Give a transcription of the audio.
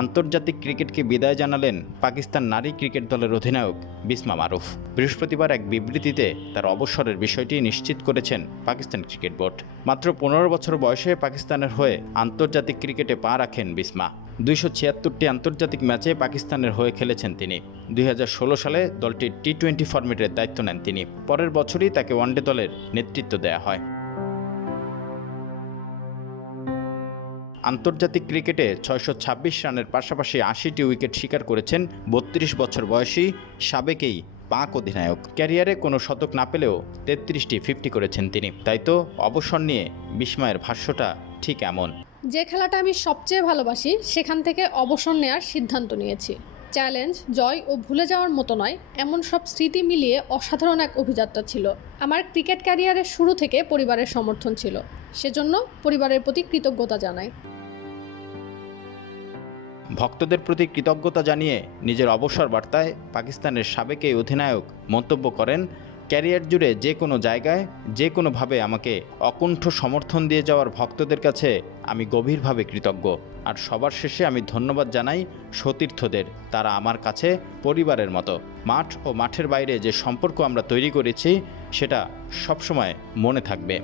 আন্তর্জাতিক ক্রিকেটকে বিদায় জানালেন পাকিস্তান নারী ক্রিকেট দলের অধিনায়ক বিসমা মারুফ। বৃহস্পতিবার এক বিবৃতিতে তার অবসরের বিষয়টি নিশ্চিত করেছেন পাকিস্তান ক্রিকেট বোর্ড। মাত্র ১৫ বছর বয়সে পাকিস্তানের হয়ে আন্তর্জাতিক ক্রিকেটে পা রাখেন বিসমা। ২৭৬টি আন্তর্জাতিক ম্যাচে পাকিস্তানের হয়ে খেলেছেন তিনি। ২০১৬ সালে দলটির টি-20 ফরম্যাটের দায়িত্ব নেন তিনি। পরের বছরই তাকে ওয়ানডে দলের নেতৃত্ব দেওয়া হয়। আন্তর্জাতিক ক্রিকেটে ৬২৬ রানের পাশাপাশি ৮০টি উইকেট শিকার করেছেন ৩২ বছর বয়সী সাবেক এই পাক অধিনায়ক। ক্যারিয়ারে কোনো শতক না পেলেও ৩৩টি 50 করেছেন তিনি। তাই তো অবসর নিয়ে বিস্ময়ের ভাষ্যটা ঠিক এমন। যে খেলাটা আমি সবচেয়ে ভালোবাসি সেখান থেকে অবসর নেওয়ার সিদ্ধান্ত নিয়েছি। চ্যালেঞ্জ, জয় ও ভুলে যাওয়ার মতো নয়, এমন সব স্মৃতি মিলিয়ে অসাধারণ এক অভিযাত্রা ছিল। আমার ক্রিকেট ক্যারিয়ারের শুরু থেকে পরিবারের সমর্থন ছিল, সেজন্য পরিবারের প্রতি কৃতজ্ঞতা জানাই। ভক্তদের প্রতি কৃতজ্ঞতা জানিয়ে নিজের অবসর বার্তায় পাকিস্তানের সাবেক এই অধিনায়ক মন্তব্য করেন, ক্যারিয়ার জুড়ে যে কোনো জায়গায় যে কোনোভাবে আমাকে অকুণ্ঠ সমর্থন দিয়ে যাওয়ার ভক্তদের কাছে আমি গভীরভাবে কৃতজ্ঞ। আর সবার শেষে আমি ধন্যবাদ জানাই সতীর্থদের, তারা আমার কাছে পরিবারের মতো। মাঠ ও মাঠের বাইরে যে সম্পর্ক আমরা তৈরি করেছি সেটা সবসময় মনে থাকবে।